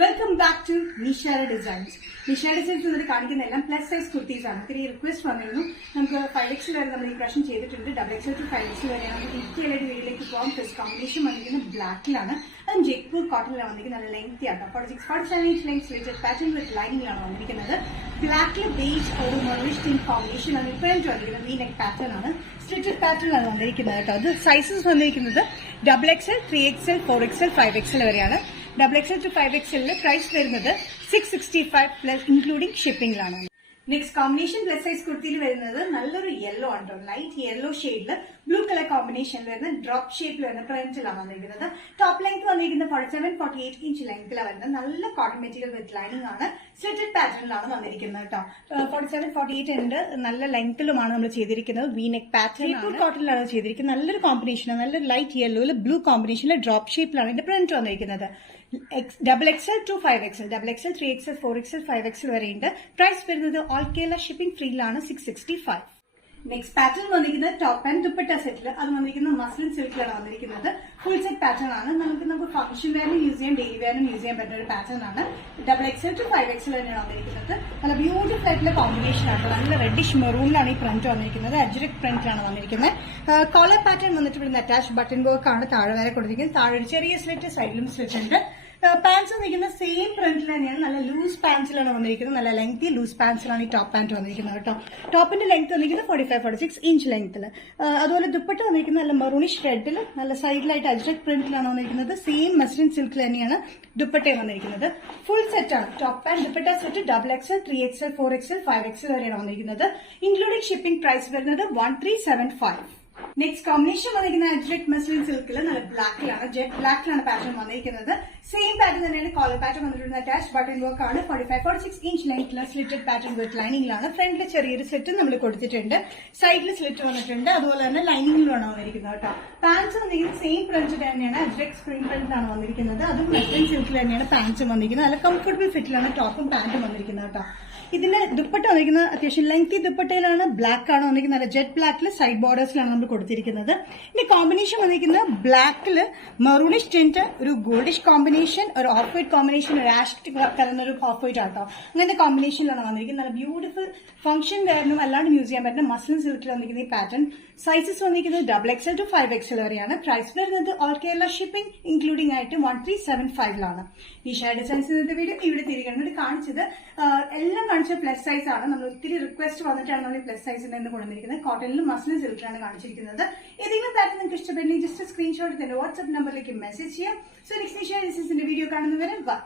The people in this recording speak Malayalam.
Welcome back to Nishara designs. Nishara designs എന്നിട്ട് കാണിക്കുന്ന എല്ലാം പ്ലസ് സൈസ് കുർത്തീസ് ആണ്. ഇത്തിരി റിക്വസ്റ്റ് വന്നിരുന്നു. നമുക്ക് 5XL വരെ നമ്മൾ ഈ പ്രാവശ്യം ചെയ്തിട്ടുണ്ട്. XXL to 5XL വരെ നമുക്ക് ഡീറ്റെയിലായിട്ട് വീട്ടിലേക്ക് പോകാം. പ്ലസ് കോമ്പിനേഷൻ വന്നിരിക്കുന്നത് ബ്ലാക്കിലാണ്, അതും ജയ്പൂർ കോട്ടണിലാണ് വന്നിരിക്കുന്നത്. നല്ല ലെങ്തി ആട്ടോ. 46-47 inch length slitted pattern with ലൈനിങ്ങിലാണ് വന്നിരിക്കുന്നത്. ബ്ലാക്കിൽ ബേസ് ഒരു മെറൂണിഷ് ടിൻ കോമ്പിനേഷൻ ആണ് ഇപ്പോഴും വന്നിരിക്കുന്നത്. ഈ നെക്ക് പാറ്റേൺ ആണ്, സ്ലിറ്റഡ് പാറ്റേണിലാണ് വന്നിരിക്കുന്നത് കേട്ടോ. അത് സൈസസ് വന്നിരിക്കുന്നത് XXL, 3XL, 4XL, 5XL വരെയാണ്. XXL to 5XL പ്രൈസ് വരുന്നത് 665 പ്ലസ് ഇൻക്ലൂഡിംഗ് ഷിപ്പിംഗിലാണ്. നെക്സ്റ്റ് കോമ്പിനേഷൻ പ്ലസ് സൈസ് കുർത്തിയിൽ വരുന്നത് നല്ലൊരു യെല്ലോ ആണ്. ലൈറ്റ് യെല്ലോ ഷെയ്ഡിൽ ബ്ലൂ കളർ കോമ്പിനേഷൻ വരുന്ന ഡ്രോപ്പ് ഷേപ്പിൽ വരുന്ന പ്രിന്റിലാണ് വന്നിരിക്കുന്നത്. ടോപ്പ് ലെങ്ത് വന്നിരിക്കുന്നത് 47-48 ഇഞ്ച് ലെങ്ത്തിലാണ് വരുന്നത്. നല്ല കോട്ടൺ മെറ്റീരിയൽ വിത്ത് ലൈനിങ് ആണ്, സ്ലിറ്റഡ് പാറ്റേണിലാണ് വന്നിരിക്കുന്നത് കേട്ടോ. 47-48 ഉണ്ട്. നല്ല ലെങ്ത്തിലുമാണ് നമ്മൾ ചെയ്തിരിക്കുന്നത്. വി നെക്ക് പാറ്റേൺ കോട്ടണിലാണ് ചെയ്തിരിക്കുന്നത്. നല്ലൊരു കോമ്പിനേഷൻ, നല്ലൊരു ലൈറ്റ് യെല്ലോയിൽ ബ്ലൂ കോമ്പിനേഷനിൽ ഡ്രോപ്പ് ഷേപ്പിലാണ് ഇതിന്റെ പ്രിന്റ് വന്നിരിക്കുന്നത്. XXL to 5XL, XXL, 3XL, 4XL, 5XL വരെയുണ്ട്. പ്രൈസ് വരുന്നത് ഓൾ കേരള ഷിപ്പിംഗ് ഫ്രീയിലാണ് 665. നെക്സ്റ്റ് പാറ്റേൺ വന്നിരിക്കുന്നത് ടോപ്പ് ആൻഡ് ദുപ്പട്ട സെറ്റിൽ. അത് വന്നിരിക്കുന്നത് മസ്ലിൻ സിൽക്കിലാണ് വന്നിരിക്കുന്നത്. ഫുൾ സെറ്റ് പാറ്റേൺ ആണ്. നമുക്ക് ഫംഗ്ഷൻ വെയറിനും യൂസ് ചെയ്യാം, ഡെയിലി വെയറിനും യൂസ് ചെയ്യാൻ പറ്റുന്ന ഒരു പാറ്റേൺ ആണ്. XXL to 5XL തന്നെയാണ് വന്നിരിക്കുന്നത്. നല്ല ബ്യൂട്ടിഫുൾ ആയിട്ടുള്ള കോമ്പിനേഷൻ ആണ്. നല്ല റെഡിഷ് മെറൂണിലാണ് ഈ പ്രിന്റ് വന്നിരിക്കുന്നത്. അജ്രക് പ്രിന്റിലാണ് വന്നിരിക്കുന്നത്. കോളർ പാറ്റേൺ വന്നിട്ട് ഇവിടുന്ന് അറ്റാച്ച് ബട്ടൺ വർക്ക് ആണ് താഴെ വരെ കൊടുത്തിരിക്കുന്നത്. താഴെ ഒരു ചെറിയ സ്ലിറ്റ്, സൈഡിലും സ്ലിറ്റ് ഉണ്ട്. പാൻസ് വന്നിരിക്കുന്ന സെയിം പ്രിന്റിൽ തന്നെയാണ്. നല്ല ലൂസ് പാൻസിലാണ് വന്നിരിക്കുന്നത്. നല്ല ലെങ്തി ലൂസ് പാൻസിലാണ് ഈ ടോപ്പ് പാന്റ് വന്നിരിക്കുന്നത് കേട്ടോ. ടോപ്പിന്റെ ലെങ്ത് വന്നിരിക്കുന്നത് 45-46 ഇഞ്ച് ലെങ്ത്തിൽ. അതുപോലെ ദുപ്പട്ട വന്നിരിക്കുന്നത് നല്ല മെറൂണിഷ് റെഡിൽ നല്ല സൈഡിലായിട്ട് അജ്രക് പ്രിന്റിലാണ് വന്നിരിക്കുന്നത്. സെയിം മസ്ലിൻ സിൽക്കിൽ തന്നെയാണ് ദുപ്പട്ടയും വന്നിരിക്കുന്നത്. ഫുൾ സെറ്റ് ആണ്. Top and dupatta set XXL, 3XL, 4XL, 5XL വരെയാണ് വന്നിരിക്കുന്നത്. ഇൻക്ലൂഡിംഗ് ഷിപ്പിംഗ് പ്രൈസ് വരുന്നത് 1375. നെക്സ്റ്റ് കോമ്പിനേഷൻ വന്നിരിക്കുന്ന അജ്രക് മസ്ലിൻ സിൽക്കിൽ നല്ല ബ്ലാക്കിലാണ്, ജെറ്റ് ബ്ലാക്കിലാണ് പാറ്റേൺ വന്നിരിക്കുന്നത്. സെയിം പാറ്റേൺ തന്നെയാണ് കോളർ പാറ്റേൺ വന്നിട്ടുള്ള അറ്റാച്ച് ബട്ടൺ വർക്ക് ആണ്. 45-46 ഇഞ്ച് ലെങ്ത്തിലെ സ്ലിറ്റഡ് പാറ്റേൺ വിത്ത് ലൈനിങ്ങിലാണ്. ഫ്രണ്ടിൽ ചെറിയൊരു സെറ്റ് നമ്മൾ കൊടുത്തിട്ടുണ്ട്. സൈഡിൽ സ്ലിറ്റ് വന്നിട്ടുണ്ട്. അതുപോലെ തന്നെ ലൈനിങ്ങിലാണ് വന്നിരിക്കുന്നത് കേട്ടോ. പാൻസ് വന്നിരിക്കുന്നത് സെയിം പ്രിന്റ് തന്നെയാണ്. അജ്രക് സ്ക്രീൻ പ്രിന്റിലാണ് വന്നിരിക്കുന്നത്. അതും മസ്ലിൻ സിൽക്കിൽ തന്നെയാണ് പാൻസും വന്നിരിക്കുന്നത്. നല്ല കംഫർട്ടബിൾ ഫിറ്റിലാണ് ടോപ്പും പാന്റും വന്നിരിക്കുന്നത് കേട്ടോ. ഇതിന്റെ ദുപ്പട്ട വന്നിരിക്കുന്നത് അത്യാവശ്യം ലെങ്തി ദുപ്പട്ടയിലാണ്. ബ്ലാക്ക് ആണ് വന്നിരിക്കുന്നത്. നല്ല ജെറ്റ് ബ്ലാക്കിൽ സൈഡ് ബോർഡേഴ്സിലാണ് നമ്മൾ കൊടുത്തിരിക്കുന്നത്. ഇനി കോമ്പിനേഷൻ വന്നിരിക്കുന്നത് ബ്ലാക്കിൽ മെറൂണിഷ് ടിന്റ്, ഒരു ഗോൾഡിഷ് കോമ്പിനേഷൻ, ഒരു ഓഫ് വൈറ്റ് കോമ്പിനേഷൻ, ഒരു ആഷ് കലർന്ന ഒരു ഓഫ് വൈറ്റ് ആട്ടോ. അങ്ങനത്തെ കോമ്പിനേഷനിലാണ് വന്നിരിക്കുന്നത്. നല്ല ബ്യൂട്ടിഫുൾ ഫംഗ്ഷൻ വെയറിനും അല്ലാണ്ട് യൂസ് ചെയ്യാൻ പറ്റുന്ന മസ്ലിൻ സിൽക്കിൽ വന്നിരിക്കുന്ന ഈ പാറ്റേൺ. സൈസസ് വന്നിരിക്കുന്നത് XXL to 5XL വരെയാണ്. പ്രൈസ് വരുന്നത് ഓൾ കേരള ഷിപ്പിംഗ് ഇൻക്ലൂഡിംഗ് ആയിട്ട് 1375 നിഷാര ഡിസൈൻസ് ഇന്നത്തെ വീഡിയോ ഇവിടെ തിരികെ കാണിച്ചത് എല്ലാം കാണിച്ച പ്ലസ് സൈസ് ആണ്. നമ്മൾ ഒത്തിരി റിക്വസ്റ്റ് വന്നിട്ടാണ് നമ്മൾ പ്ലസ് സൈസിന്റെ എന്ന് കൊണ്ടുവന്നിരിക്കുന്നത്. കോട്ടണിലും മസ്ലിൻ സിൽക്കിലാണ് കാണിച്ചിരിക്കുന്നത്. ഏതെങ്കിലും പാറ്റേൺ നിങ്ങൾക്ക് ഇഷ്ടപ്പെട്ടെങ്കിൽ ജസ്റ്റ് സ്ക്രീൻഷോട്ട് തന്നെ വാട്സ്ആപ്പ് നമ്പറിലേക്ക് മെസ്സേജ് ചെയ്യാം. സോ നെക്സ്റ്റ് നിഷാര ഡിസൈൻസിന്റെ വീഡിയോ കാണുന്നവരെ ബൈ.